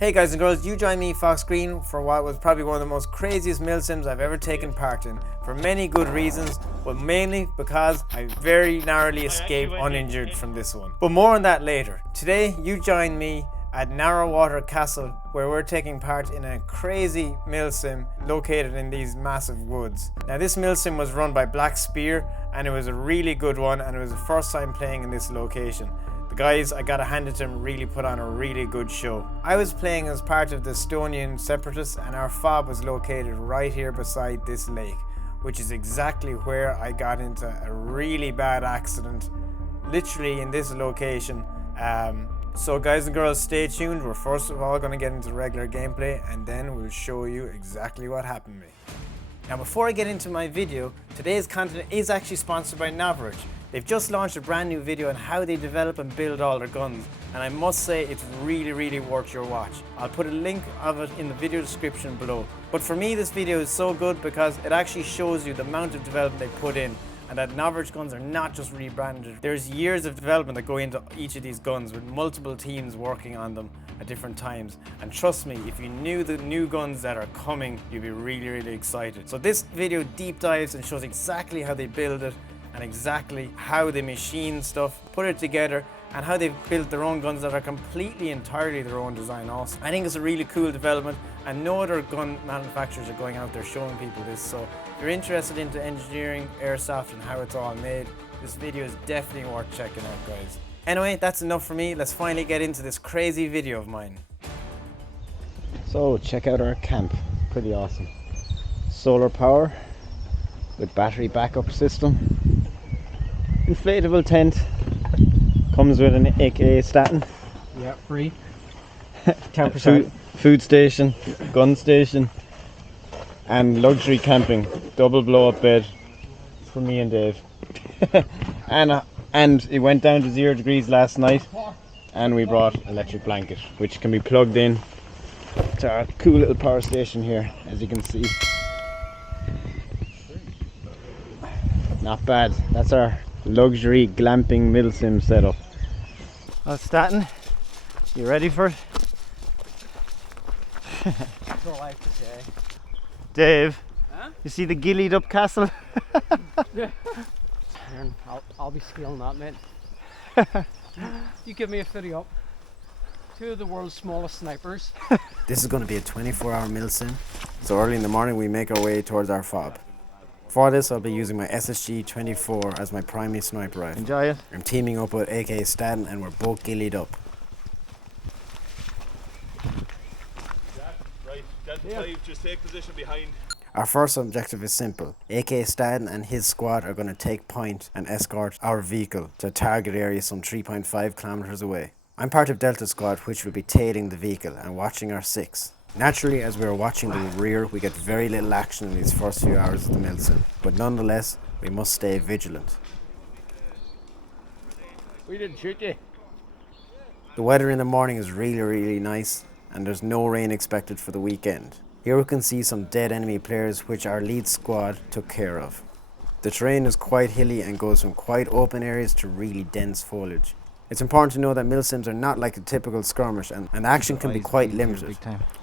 Hey guys and girls, you join me FoxGreen for what was probably one of the most craziest milsims I've ever taken part in, for many good reasons, but mainly because I very narrowly escaped uninjured from this one. But more on that later. Today you join me at Narrowwater Castle, where we're taking part in a crazy milsim located in these massive woods. Now this milsim was run by Black Spear and it was a really good one, and it was the first time playing in this location. The guys, I gotta hand it to them, really put on a really good show. I was playing as part of the Estonian separatists, and our FOB was located right here beside this lake, which is exactly where I got into a really bad accident, literally in this location. So guys and girls, stay tuned. We're first of all going to get into regular gameplay, and then we'll show you exactly what happened to me. Now before I get into my video, today's content is actually sponsored by Navrich. They've just launched a brand new video on how they develop and build all their guns, and I must say it's really worth your watch. I'll put a link of it in the video description below. But for me this video is so good because it actually shows you the amount of development they put in, and that Navrich guns are not just rebranded. There's years of development that go into each of these guns, with multiple teams working on them at different times. And trust me, if you knew the new guns that are coming, you'd be really excited. So this video deep dives and shows exactly how they build it, and exactly how they machine stuff, put it together, and how they've built their own guns that are entirely their own design also. I think it's a really cool development, and no other gun manufacturers are going out there showing people this. So if you're interested into engineering, airsoft, and how it's all made, this video is definitely worth checking out, guys. Anyway, that's enough for me. Let's finally get into this crazy video of mine. So check out our camp, pretty awesome. Solar power with battery backup system. Inflatable tent. Comes with an AK statin. Yeah, free. 10%. Food station, gun station, and luxury camping. Double blow up bed for me and Dave. and it went down to 0 degrees last night, and we brought electric blanket, which can be plugged in to our cool little power station here, as you can see. Not bad. That's our luxury glamping milsim setup. Well, Staten, you ready for it? That's all I have to say. Dave, Huh? you see the Ghillied up castle? Yeah. I'll be scaling that, mate. You give me a video up. Two of the world's smallest snipers. This is going to be a 24-hour milsim. So early in the morning we make our way towards our FOB. For this I'll be using my SSG-24 as my primary sniper rifle. Enjoy it. I'm teaming up with AK Staten, and we're both Ghillied up. Right, Delta 5, just take position behind. Our first objective is simple. AK Staten and his squad are going to take point and escort our vehicle to a target area some 3.5 kilometers away. I'm part of Delta squad, which will be tailing the vehicle and watching our six. Naturally, as we are watching the rear, we get very little action in these first few hours of the milsim, but nonetheless, we must stay vigilant. We didn't shoot you. The weather in the morning is really nice, and there's no rain expected for the weekend. Here we can see some dead enemy players, which our lead squad took care of. The terrain is quite hilly and goes from quite open areas to really dense foliage. It's important to know that milsims are not like a typical skirmish, and action can be quite limited.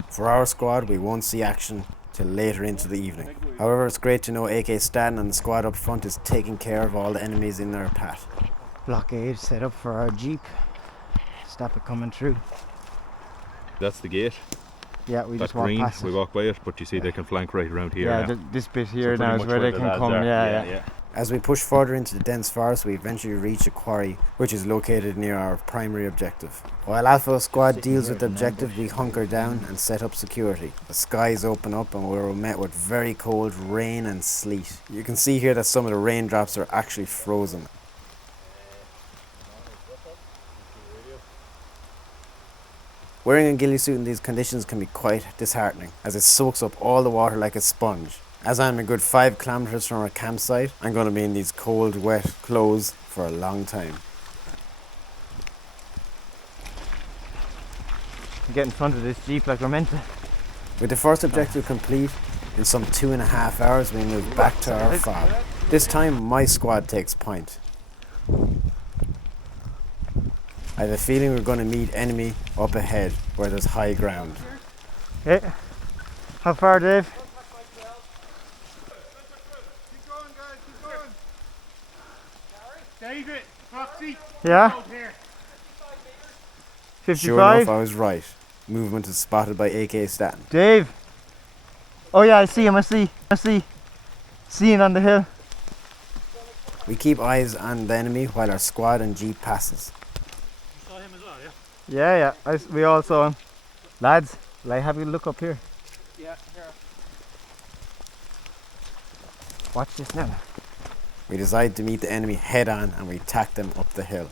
For our squad, we won't see action till later into the evening. However, it's great to know AK Staten and the squad up front is taking care of all the enemies in their path. Blockade set up for our jeep. Stop it coming through. That's the gate. Yeah, we That's just walk green. past it. We walk by it, but you see they can flank right around here. Yeah, now. this bit here So now pretty is much where they the can lads come. are. Yeah. As we push further into the dense forest, we eventually reach a quarry, which is located near our primary objective. While Alpha Squad deals with the objective, we hunker down and set up security. The skies open up and we're met with very cold rain and sleet. You can see here that some of the raindrops are actually frozen. Wearing a ghillie suit in these conditions can be quite disheartening, as it soaks up all the water like a sponge. As I'm a good 5 kilometers from our campsite, I'm going to be in these cold, wet clothes for a long time. Get in front of this jeep like we're meant to. With the first objective complete, in some 2.5 hours we move back to our FOB. This time my squad takes point. I have a feeling we're going to meet enemy up ahead where there's high ground. Okay. How far, Dave? Keep going, guys, keep going. David, Foxy. Yeah? Out here. 55? Sure enough, I was right. Movement is spotted by AK Statin. Dave! Oh yeah, I see him, I see. Seeing on the hill. We keep eyes on the enemy while our squad and jeep passes. You saw him as well, yeah? Yeah, we all saw him. Lads, like, have a look up here. Yeah, here. Watch this now. We decide to meet the enemy head on and we attack them up the hill.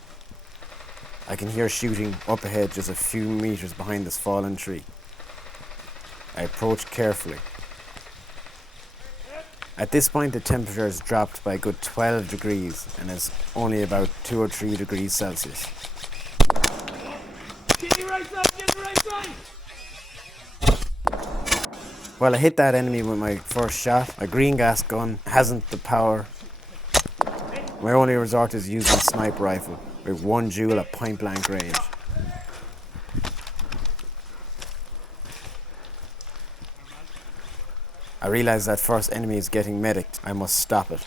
I can hear shooting up ahead just a few meters behind this fallen tree. I approach carefully. At this point the temperature has dropped by a good 12 degrees and is only about 2 or 3 degrees Celsius. Get your right side, get your right side! Well, I hit that enemy with my first shot. My green gas gun hasn't the power. My only resort is using a sniper rifle with 1 joule at point blank range. I realize that first enemy is getting medicked. I must stop it.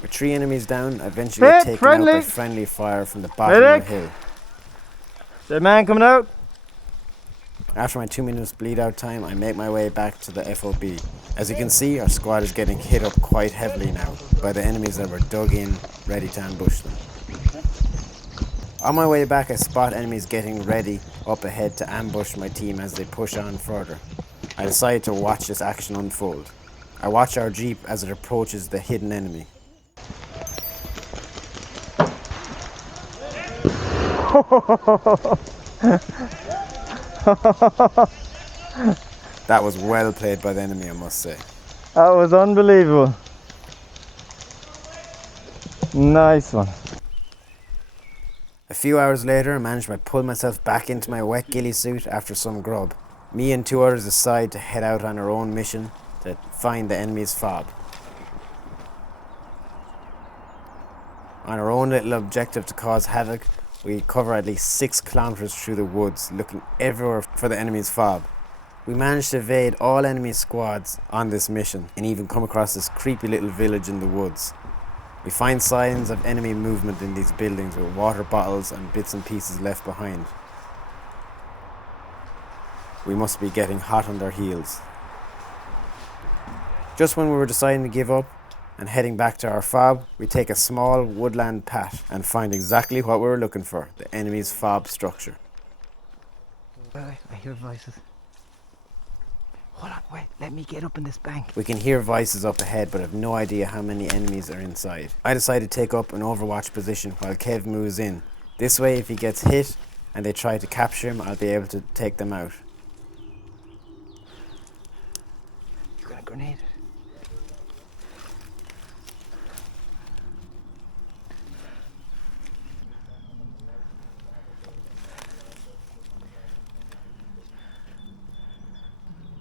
With 3 enemies down, I eventually get taken out by friendly fire from the bottom of the hill. Dead man coming out. After my 2 minutes bleed out time, I make my way back to the FOB. As you can see, our squad is getting hit up quite heavily now by the enemies that were dug in, ready to ambush them. On my way back, I spot enemies getting ready up ahead to ambush my team as they push on further. I decide to watch this action unfold. I watch our jeep as it approaches the hidden enemy. That was well played by the enemy, I must say. That was unbelievable. Nice one. A few hours later, I managed to pull myself back into my wet ghillie suit after some grub. Me and 2 others decide to head out on our own mission to find the enemy's FOB. On our own little objective to cause havoc, we cover at least 6 kilometers through the woods, looking everywhere for the enemy's FOB. We managed to evade all enemy squads on this mission and even come across this creepy little village in the woods. We find signs of enemy movement in these buildings with water bottles and bits and pieces left behind. We must be getting hot on their heels. Just when we were deciding to give up and heading back to our FOB, we take a small woodland path and find exactly what we were looking for, the enemy's FOB structure. I hear voices. Hold on, wait, let me get up in this bank. We can hear voices up ahead but have no idea how many enemies are inside. I decide to take up an overwatch position while Kev moves in. This way if he gets hit and they try to capture him, I'll be able to take them out. You got a grenade?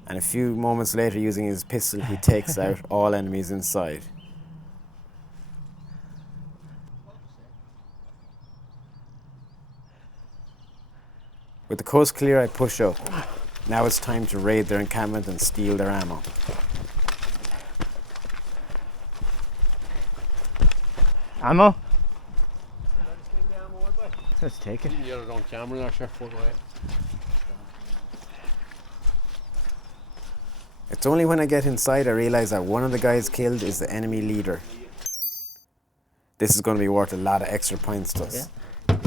And a few moments later, using his pistol, he takes out all enemies inside. With the coast clear, I push up. Now it's time to raid their encampment and steal their ammo. Ammo? Let's take it. It's only when I get inside I realise that one of the guys killed is the enemy leader. This is going to be worth a lot of extra points to us. These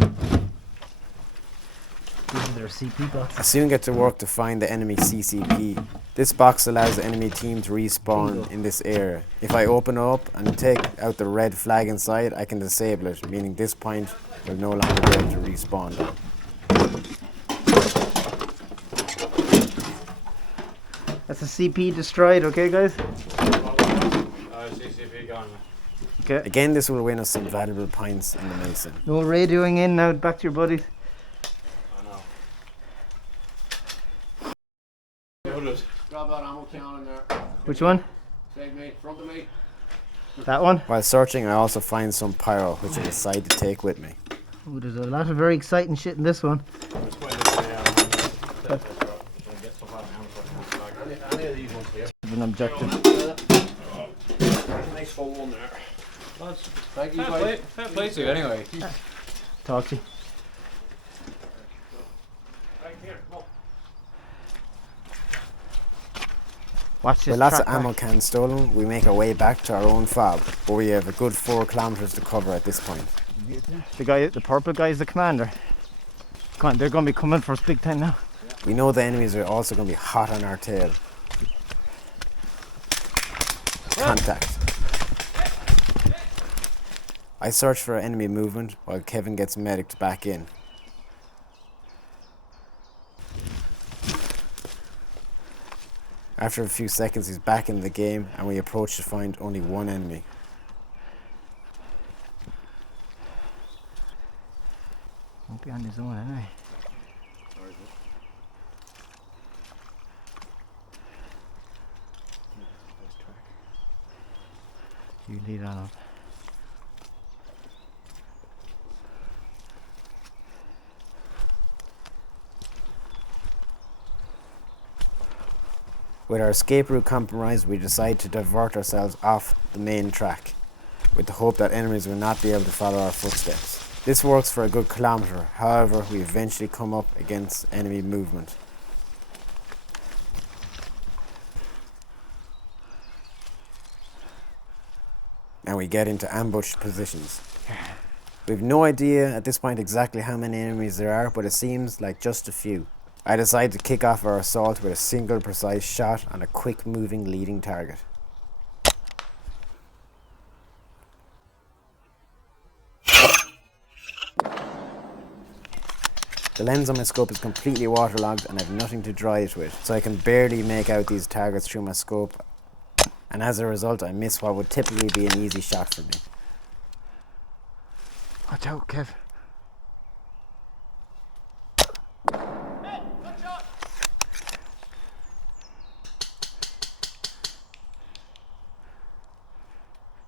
are their CP boxes. I soon get to work to find the enemy CCP. This box allows the enemy team to respawn in this area. If I open it up and take out the red flag inside, I can disable it, meaning this point will no longer be able to respawn. That's a CP destroyed, okay guys? CCP gone. Okay. Again, this will win us some valuable points in the Milsim. No radioing in now, back to your buddies. I know. crowded. Grab that ammo can in there. Which one? Take me, front of me. That one? While searching, I also find some pyro, which I decide to take with me. Ooh, there's a lot of very exciting shit in this one. Any of these ones here. An objective. Nice full one there. Lads, Thank you, guys. fair play to you anyway. Talk to you. Right here, come on. Watch this With lots of track ammo back. cans stolen, we make our way back to our own FOB, but we have a good 4 kilometers to cover at this point. The purple guy is the commander. Come on, they're going to be coming for us big time now. We know the enemies are also going to be hot on our tail. Contact. I search for enemy movement while Kevin gets medicked back in. After a few seconds, he's back in the game and we approach to find only one enemy. Won't be on his own anyway. You lead on up. With our escape route compromised, we decide to divert ourselves off the main track, with the hope that enemies will not be able to follow our footsteps. This works for a good kilometre, however, we eventually come up against enemy movement. And we get into ambush positions. We've no idea at this point exactly how many enemies there are, but it seems like just a few. I decide to kick off our assault with a single precise shot on a quick moving leading target. The lens on my scope is completely waterlogged and I have nothing to dry it with, so I can barely make out these targets through my scope, and as a result I miss what would typically be an easy shot for me. Watch out, Kev.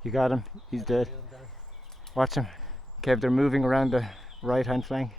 You got him. He's dead. Watch him. Kev, they're moving around the right hand flank.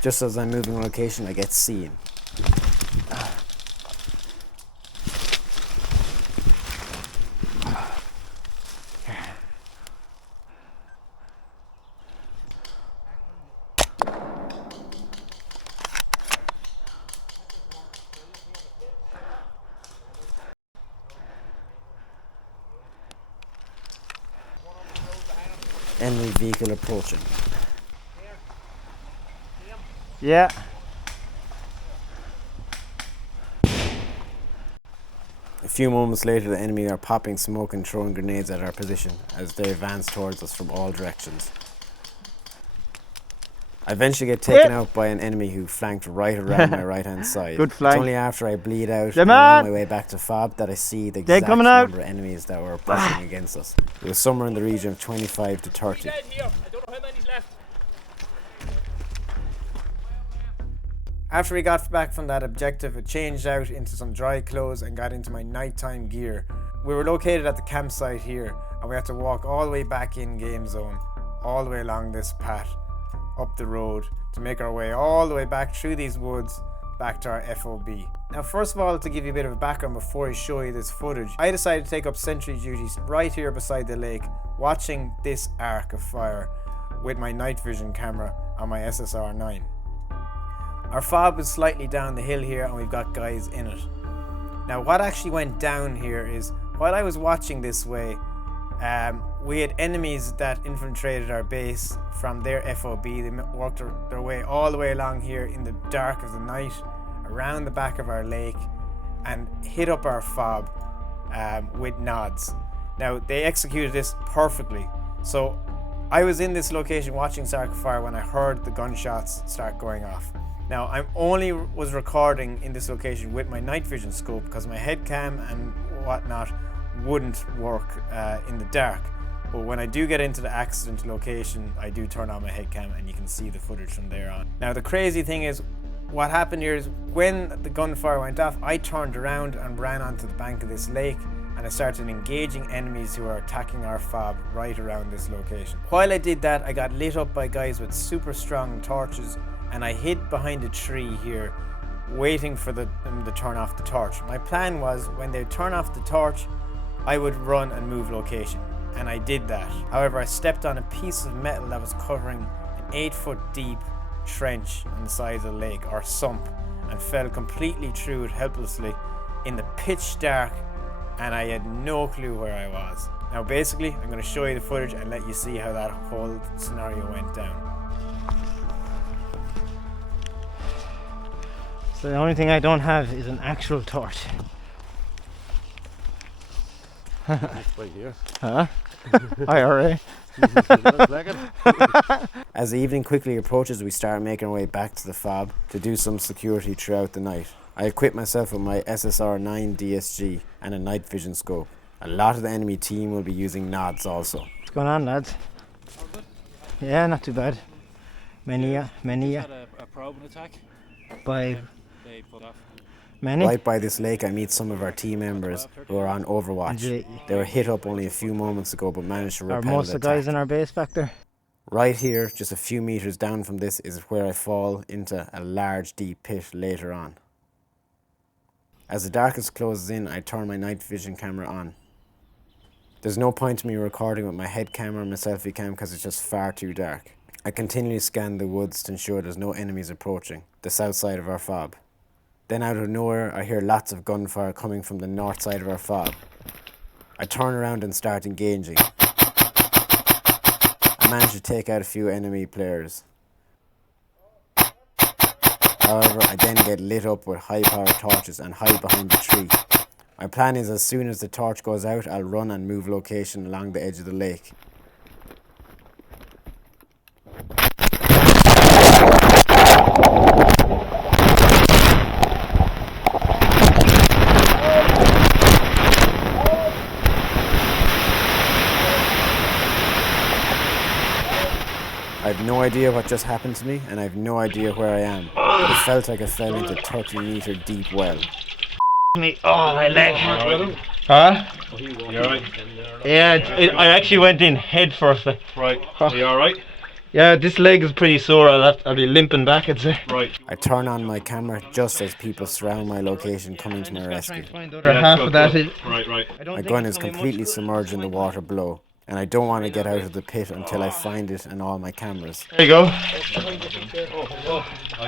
Just as I'm moving location, I get seen. Enemy vehicle approaching. Yeah. A few moments later, the enemy are popping smoke and throwing grenades at our position as they advance towards us from all directions. I eventually get taken out by an enemy who flanked right around my right hand side. Good flank. It's only after I bleed out Them and I'm on on. my way back to FOB that I see the They're exact coming out. number of enemies that were pushing against us. It was somewhere in the region of 25 to 30. Dead here. I don't know how many's left. After we got back from that objective, it changed out into some dry clothes and got into my nighttime gear. We were located at the campsite here and we had to walk all the way back in game zone, all the way along this path, up the road, to make our way all the way back through these woods, back to our FOB. Now first of all, to give you a bit of a background before I show you this footage, I decided to take up sentry duties right here beside the lake, watching this arc of fire with my night vision camera on my SSR9. Our FOB is slightly down the hill here and we've got guys in it. Now what actually went down here is, while I was watching this way, we had enemies that infiltrated our base from their FOB. They worked their way all the way along here in the dark of the night, around the back of our lake, and hit up our FOB with nods. Now, they executed this perfectly. So I was in this location watching Sark fire when I heard the gunshots start going off. Now, I only was recording in this location with my night vision scope because my head cam and whatnot wouldn't work in the dark. But when I do get into the accident location, I do turn on my head cam and you can see the footage from there on. Now, the crazy thing is, what happened here is when the gunfire went off, I turned around and ran onto the bank of this lake and I started engaging enemies who are attacking our FOB right around this location. While I did that, I got lit up by guys with super strong torches and I hid behind a tree here waiting for them to turn off the torch. My plan was when they turn off the torch, I would run and move location. And I did that. However, I stepped on a piece of metal that was covering an 8-foot deep trench on the side of the lake, or sump, and fell completely through it helplessly in the pitch dark, and I had no clue where I was. Now basically, I'm going to show you the footage and let you see how that whole scenario went down. So the only thing I don't have is an actual torch. Right here. Huh? IRA. As the evening quickly approaches, we start making our way back to the FOB to do some security throughout the night. I equip myself with my SSR-9 DSG and a night vision scope. A lot of the enemy team will be using nods also. What's going on, lads? Yeah, not too bad. Many. Had a probing attack. By They put off. many? Right by this lake, I meet some of our team members who are on Overwatch. They were hit up only a few moments ago, but managed to Are repel most the of the guys attack. in our base back there? Right here, just a few meters down from this, is where I fall into a large deep pit later on. As the darkness closes in, I turn my night vision camera on. There's no point to me recording with my head camera and my selfie cam because it's just far too dark. I continually scan the woods to ensure there's no enemies approaching the south side of our FOB. Then out of nowhere, I hear lots of gunfire coming from the north side of our FOB. I turn around and start engaging. I manage to take out a few enemy players. However, I then get lit up with high-powered torches and hide behind the tree. My plan is as soon as the torch goes out, I'll run and move location along the edge of the lake. I have no idea what just happened to me, and I have no idea where I am. But it felt like I fell into a 30-meter deep well. Me, oh my leg. Huh? You alright? Yeah, I actually went in head first. Right. Are you alright? Yeah, this leg is pretty sore. I'll be limping back, I'd say. Right. I turn on my camera just as people surround my location coming to my rescue. Half of that is. Right. My gun is completely submerged in the water below, and I don't want to get out of the pit until I find it and all my cameras. There you go. I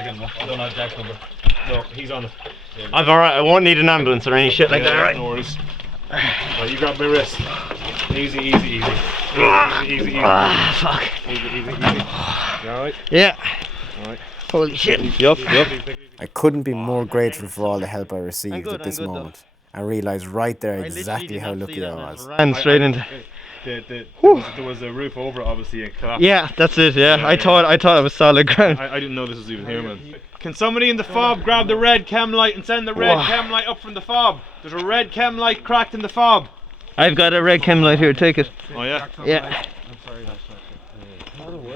get him. I don't have Jack's number. No, he's on it. I'm alright. I won't need an ambulance or any shit like that, right? No worries. Right, you grab my wrist. Easy. Easy. Ah, fuck. Easy. You alright? Yeah. Alright. Holy shit. Yup. I couldn't be more grateful for all the help I received good, at this I'm good, moment. I realised right there exactly how lucky I was. Ran straight into. There was a roof over it, obviously, and collapsed. Yeah, that's it. Yeah, I thought it was solid ground. I didn't know this was even here, man. Can somebody in the FOB grab the red chem light and send the red chem light up from the FOB? There's a red chem light cracked in the FOB. I've got a red chem light here. Take it. Oh yeah? Yeah.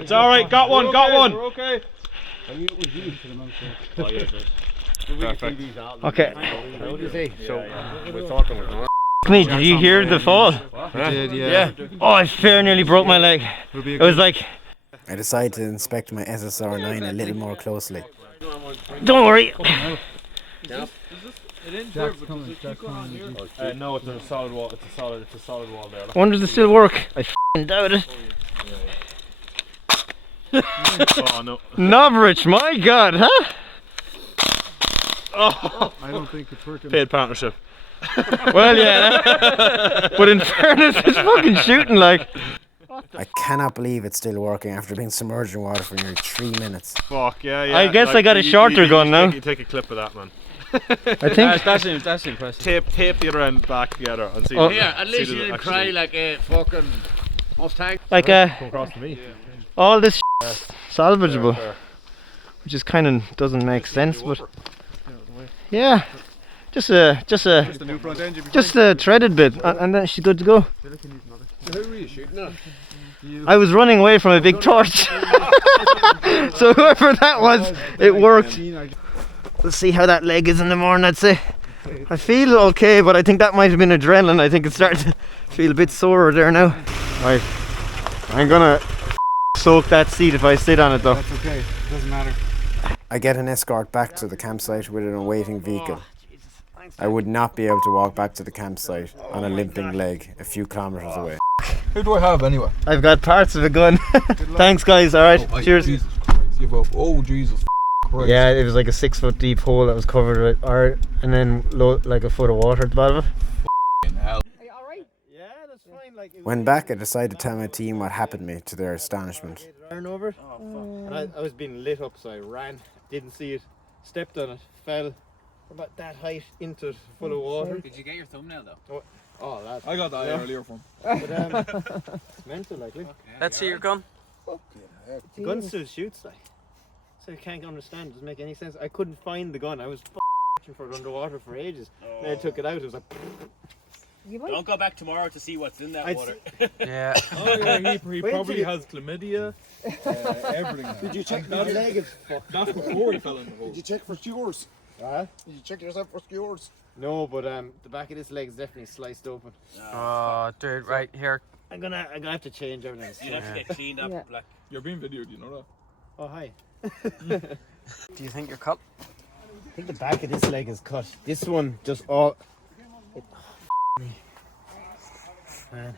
It's alright, got one. We're okay. Perfect. Okay. We're talking with him. Me, did you hear the fall? I did, yeah. Oh, I fair nearly broke my leg. It was like, I decided to inspect my SSR-9 a little more closely. don't worry. No, it's a solid wall. It's a solid wall there. I wonder does it still work? I f***ing doubt it. Oh no. Novrich, my god, huh? I don't think it's working. Paid partnership. Well, yeah. But in fairness, it's fucking shooting like. I cannot believe it's still working after being submerged in water for nearly 3 minutes. Fuck yeah. I guess I got a shorter gun now. You take a clip of that, man. I think. That's impressive. Tape the other end back together and see. Oh. Yeah, at least you didn't cry like a fucking Mustang. Like Across to me. all this salvageable, which is kind of doesn't make sense, but yeah, just a The new front engine. threaded bit, and then she's good to go. Who were you shooting at? I was running away from a big torch, so whoever that was, it worked. We'll see how that leg is in the morning. I'd say I feel okay, but I think that might have been adrenaline. I think it's starting to feel a bit sore there now. Right, I'm gonna soak that seat if I sit on it though. That's okay. Doesn't matter. I get an escort back to the campsite with an awaiting vehicle. I would not be able to walk back to the campsite on a limping leg a few kilometres away. Who do I have anyway? I've got parts of a gun. Thanks guys, alright, cheers. Jesus Christ, give up. Oh Jesus Christ. Yeah, it was like a 6 foot deep hole that was covered with, and then like a foot of water at the bottom of it. Hell. Yeah, that's fine. Like, When back, I decided to tell my team what happened to me, to their astonishment. Turn over. And I was being lit up, so I ran, didn't see it, stepped on it, fell about that height into it, full of water. Did you get your thumbnail though? Oh, that's I got that earlier from. but, it's mental, like, look. Let's see your gun. The gun still shoots, like. So I can't understand, it doesn't make any sense. I couldn't find the gun, I was searching for it underwater for ages. Then I took it out, it was like. Don't go back tomorrow to see what's in that water. Yeah. Oh yeah, he Wait probably till you- has chlamydia. Everything. Did you check That's- your leg? Is That's before he fell in the hole. Did you check for skewers? Huh? Did you check yourself for skewers? No, but the back of this leg is definitely sliced open. Oh, dude, right here. I'm gonna have to change everything. You'd have to get cleaned up. Like, You're being videoed, you know that? Oh, hi. Do you think you're cut? I think the back of this leg is cut. This one just all. Man.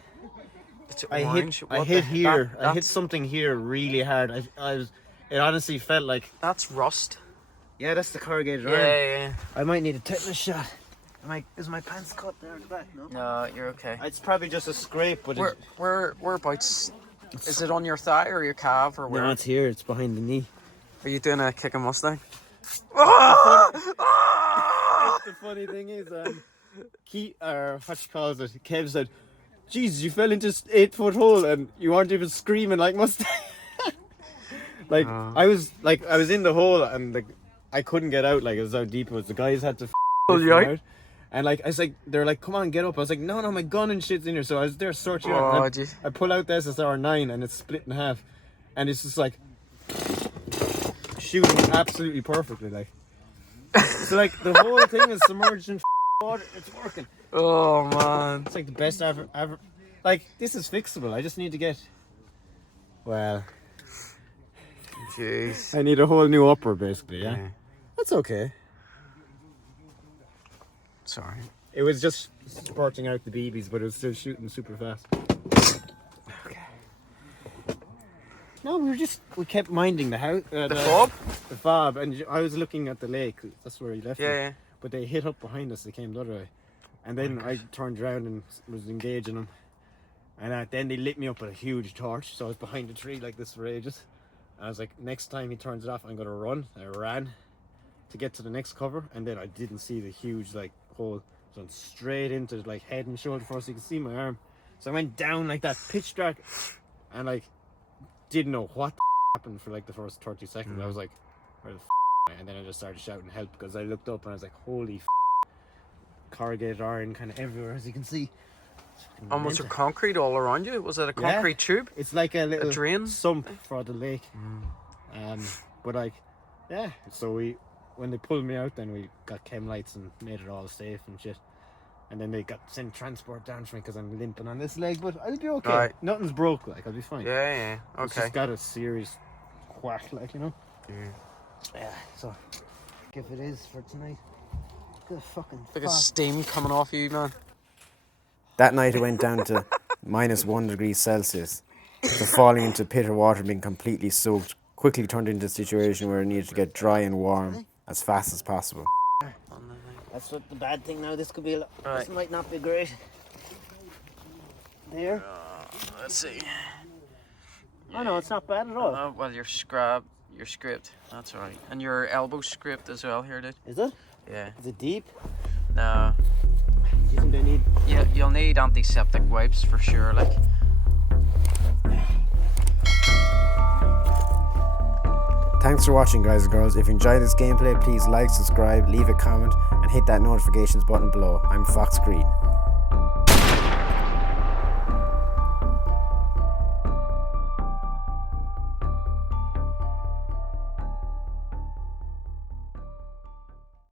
It's I orange. hit What the- here. I hit that's- something here really hard. It honestly felt like. That's rust. Yeah, that's the corrugated Yeah, iron. yeah. I might need a tetanus shot. Is my pants cut there at the back? No. No, you're okay. It's probably just a scrape, but Whereabouts? Is it on your thigh or your calf or where? no, it's here. It's behind the knee. Are you doing a kick a Mustang? The funny thing is, Kev said, "Jesus, you fell into 8 foot hole and you aren't even screaming like Mustang." Like I was in the hole and like I couldn't get out. Like it was how deep it was. The guys had to pull you out? and like I was like, they're like, "Come on, get up." I was like, "No, my gun and shit's in here." So I was there searching out. Oh, And jeez. I pull out the SSR 9 and it's split in half, and it's just like shooting absolutely perfectly. Like so, like the whole thing is submerged in water. It's working. Oh man. It's like the best ever. Like this is fixable. I just need to get. Well, Jeez. I need a whole new upper, basically. Yeah, that's okay. Sorry. It was just spurting out the BBs, but it was still shooting super fast. No, we kept minding the house. The fob? The fob, and I was looking at the lake. That's where he left me. Yeah. But they hit up behind us. They came the other way, and then I turned around and was engaging them. And then they lit me up with a huge torch. So I was behind a tree like this for ages. I was like, next time he turns it off, I'm gonna run. I ran to get to the next cover, and then I didn't see the huge like hole. So I went straight into like head and shoulder first. So you can see my arm. So I went down like that, pitch dark, and like didn't know what the happened for like the first 30 seconds. I was like, where the and then I just started shouting help because I looked up and I was like, holy corrugated iron kind of everywhere, as you can see. And was there concrete all around you? Was it a concrete tube? It's like a little drain? sump for the lake. But like, yeah. So when they pulled me out, then we got chem lights and made it all safe and shit. And then they got sent transport down for me because I'm limping on this leg, but I'll be okay. Right. Nothing's broke, like I'll be fine. Yeah. It's Okay. just got a serious whack, like, you know. Yeah. So if it is for tonight, good fucking. Look at steam coming off you, man. That night it went down to -1 degree Celsius. So falling into a pit of water and being completely soaked quickly turned into a situation where I needed to get dry and warm as fast as possible. That's what the bad thing now. This could be. Right. This might not be great. There. Let's see. Oh no, it's not bad at all. Well, you're scraped. That's alright. And your elbow scraped as well here, dude. Is it? Yeah. Is it deep? No. Do you think they need? You'll need antiseptic wipes for sure. Like. Thanks for watching, guys and girls. If you enjoyed this gameplay, please like, subscribe, leave a comment, and hit that notifications button below. I'm FoxGreen.